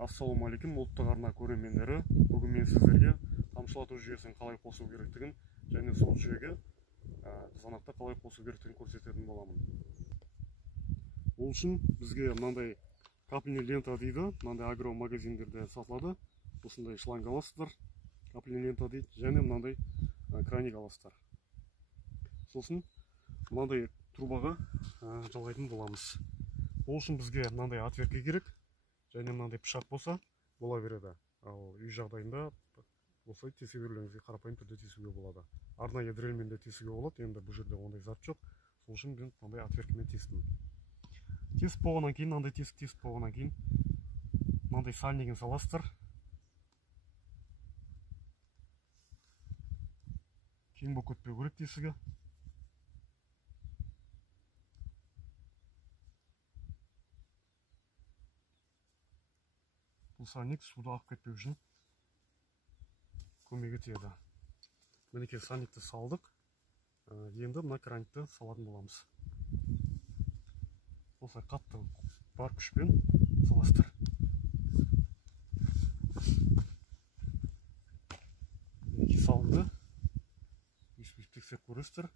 Ассалаумағалейкум ұлттық арна көрермендері. Бүгін мен сіздерге тамшылату жүйесін қалай қосу керектігін және сол жүйеге қызанақты қалай қосу керектігін көрсететін боламын. Ол үшін бізге мынандай капельный лента дейді, мынандай агро магазиндерде сатылады. Осындай шланг аласыздар, капельный лента дейді, және мынандай краник аласыздар. Сосын мынандай трубаға жалғайтын боламыз. Ол үшін бізге мынандай отвертка керек, және мынандай пышақ болса бола береді. Ал үй жағдайында осылай тесе берулеріңізге қарапайым түрде тесуге болады. Арнайы дрельмен де тесуге болады, енді бұл жерде ондай зат жоқ. Сол үшін мен мынандай отверткамен тестім. Тесіп болғаннан кейін, мынандай тесіп болғаннан кейін, мынандай сальнигін саласыздар. Кең болып кетпеу керек тесігі. Бұл сальник суда ағып кетпеу үшін көмегі тиеді. Мінекей сальникті салдық. Енді мына краникті салатын боламыз. Осылай қатты бар күшпен саластыр. Мінекей салынды. Үйсіп тексеріп көресіздер.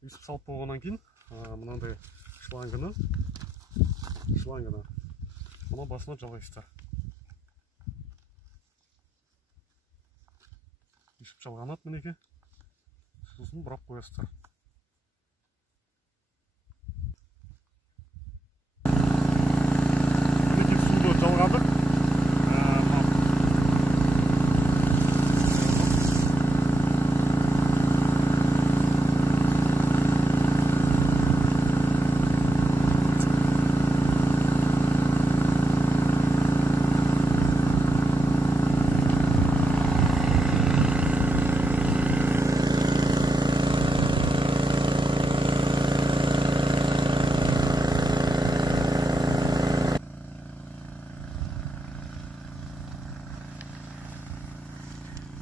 Үйсіп салып болғаннан кейін мынандай шлангыны мына басына жалғайсыздар. Үйсіп жалғанат мінеке. Сосын бұрап қоясыздар. Мінеке суды жалғадық.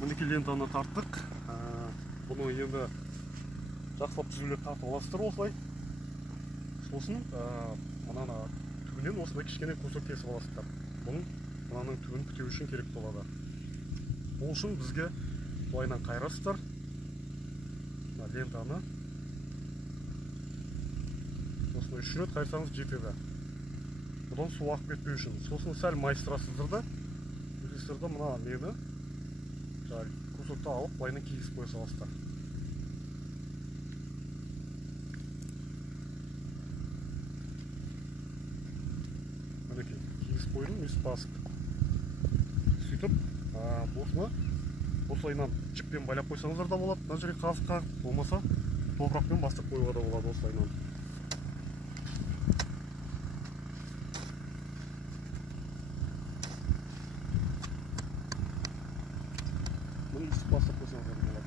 Мінеке лентаны тарттық. Бұны енді жақсылап түзулеп тартып аласыздар осылай. Сосын мынаны түбінен осындай кішкене кусок кесіп аласыздар. Бұның мынаның түбін күтеу үшін керек болады. Ол үшін бізге былайынан қайырасыздар. Лентаны осындай 3 рет қайырсаңыз жетеді. Бұдан су ағып кетпеу үшін. Сосын сәл майыстырасыздар да. Білесіздер мына нені кусокты алып, былайынан кигізіп қоя саласыздар. Мінекей, кигізіп қойдым, өсіп басып. Сөйтіп, осыны осылайынан жіппен байлап қойсаңыздар да болады. Мына жерге қазық қағып, болмаса топырақпен бастырып қоюға да болады осылайынан. Bunu üstü pasta koysanız da болады.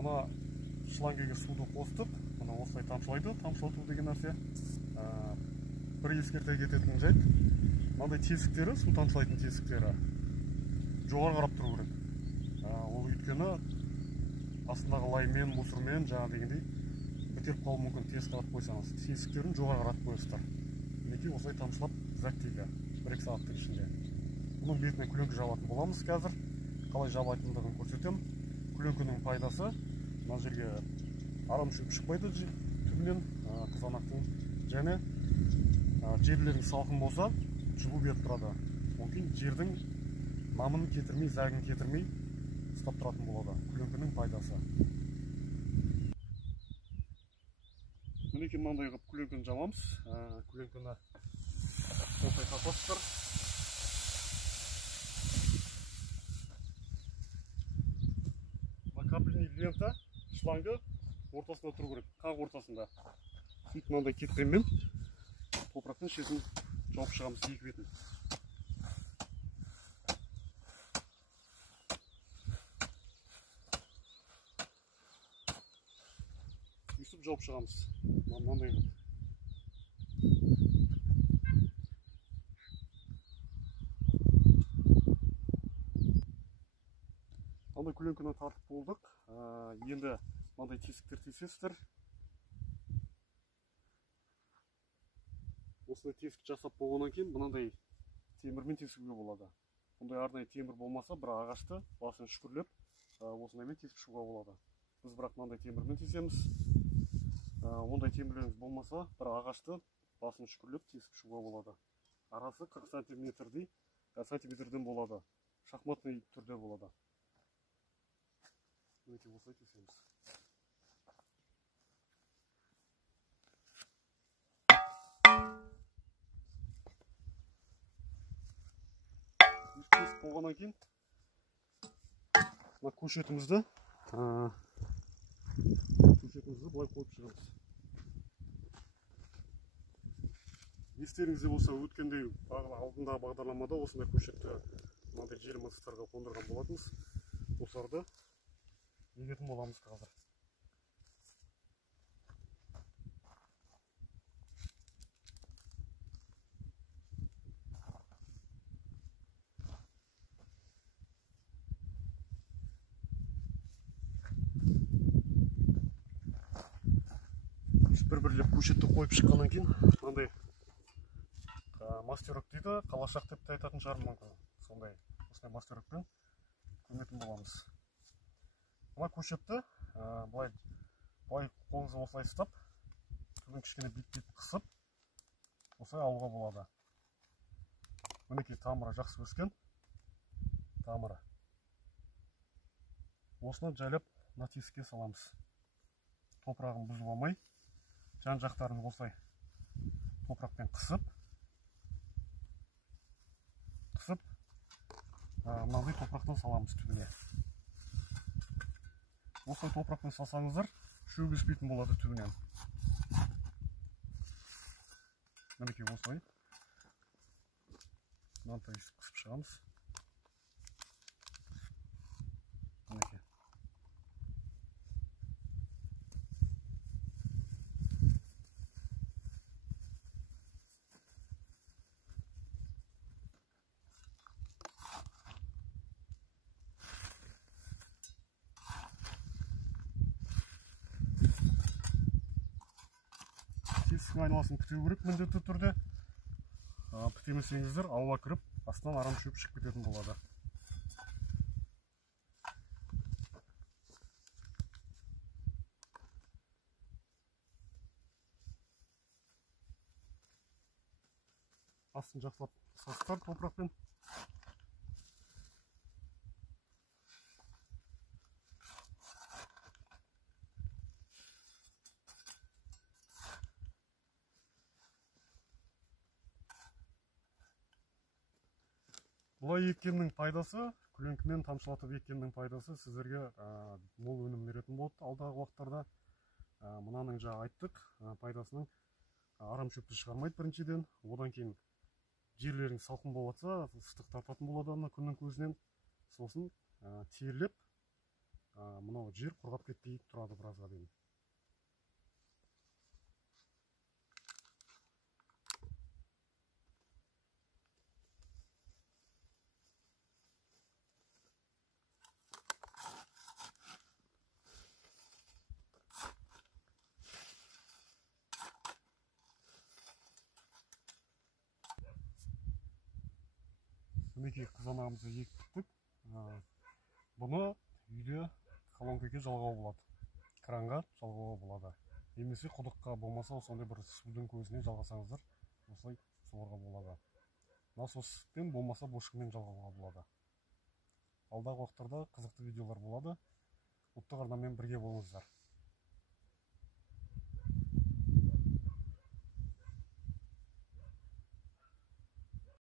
Мына шлангіге суды қостық. Мына осылай тамшылайды. Тамшылату деген нәрсе. Бір ескерте кететін жайт. Мынандай тесіктері, су тамшылайтын тесіктері жоғары қарап тұру керек. Ол өйткені астындағы лаймен, мусормен жаңа дегендей бітеп қалуы мүмкін. Тез қарап қойсаңыз, тесіктерін жоғары қарап қойыңыздар. Мінекей осылай тамшылап зәттейді 1-2 сағаттың ішінде. Бұның бетіне күленкі жабатын боламыз қазір. Қалай жабатындығын көрсетем. Күленкінің пайдасы мына жерге арам шөп шықпайды түбінен қызанақтың, және жерлерің салқын болса жылу беріп тұрады. Мүмкін жердің намын кетірмей, зәгін кетірмей ұстап тұратын болады. Күленкінің пайдасы. Мінекей мынандай қылып күленкіні жабамыз. Күленкіні осылай тапасыздар. Капельный лента шлангы ортасында тұру керек, қақ ортасында. Сөйтіп мынандай кетпенмен топырақтың шетін жауып шығамыз екі бетін. Өйстіп жауып шығамыз. Мынандай қылып. мындай көлеңкені тартып болдық. Енді мындай тесіктер тесесіздер. Осындай тесік жасап болғаннан кейін мынандай темірмен тесуге болады. Бұндай арнайы темір болмаса, бір ағашты басын шүкірлеп, осындаймен тесіп шығуға болады. Біз бірақ мынандай темірмен тесеміз. Ондай темірлеріңіз болмаса, бір ағашты басын шүкірлеп тесіп шығуға болады. Арасы 40 сантиметрден болады. Шахматный түрде болады. Өте осылай тесеміз. Тесіп болғаннан кейін мына көшетімізді былай қойып шығамыз. Естеріңізде болса, өткенде алдындағы бағдарламада осындай көшетті мынандай желі мысықтарға қондырған болатынбыз. Осыларды егетін боламыз қазір. Бір-бірлеп көшетті қойып шыққаннан кейін мынандай мастерок дейді, қалашақ деп те айтатын шығар мүмкін. Сондай осындай мастерокпен көметін боламыз. Мына көшетті былай қолыңызды осылай ұстап, түбін кішкене бет-бет қысып, осылай алуға болады. Мінекей тамыры жақсы өскен тамыры. Осыны жайлап мына тесікке саламыз. Топырағын бұзып алмай, жан-жақтарын осылай топырақпен қысып, мынандай топырақтан саламыз түбіне. Осылай топырақпен салсаңыздар, шөгіспейтін болады түбінен. Мінекей осылай мынандай қысып шығамыз. Мінекей. Тесіктің айналасын күтеу керек міндетті түрде. Күтемесеңіздер, ауа кіріп, астынан арам шөп шығып кететін болады. Астын жақсылап састар топырақпен. Бұлай еккеннің пайдасы, көлеңкімен тамшылатып еккеннің пайдасы сіздерге мол өнім беретін болады алдағы уақыттарда. Мынаның жаңа айттық, пайдасының арам шөпті шығармайды біріншіден. Одан кейін жерлерің салқын болатса, ыстық тартатын болады ана күннің көзінен. Сосын терлеп, мынау жер құрғап кетпей тұрады біразға дейін. Мінекей қызанағымызды ектік. Бұны үйде колонкаға жалғауға болады. Кранға жалғауға болады. Немесе құдыққа болмаса, сондай бір судың көзіне жалғасаңыздар, осылай суаруға болады. Насоспен болмаса бошкамен жалғауға болады. Алдағы уақыттарда қызықты видеолар болады. Ұлттық арнамен бірге болыңыздар.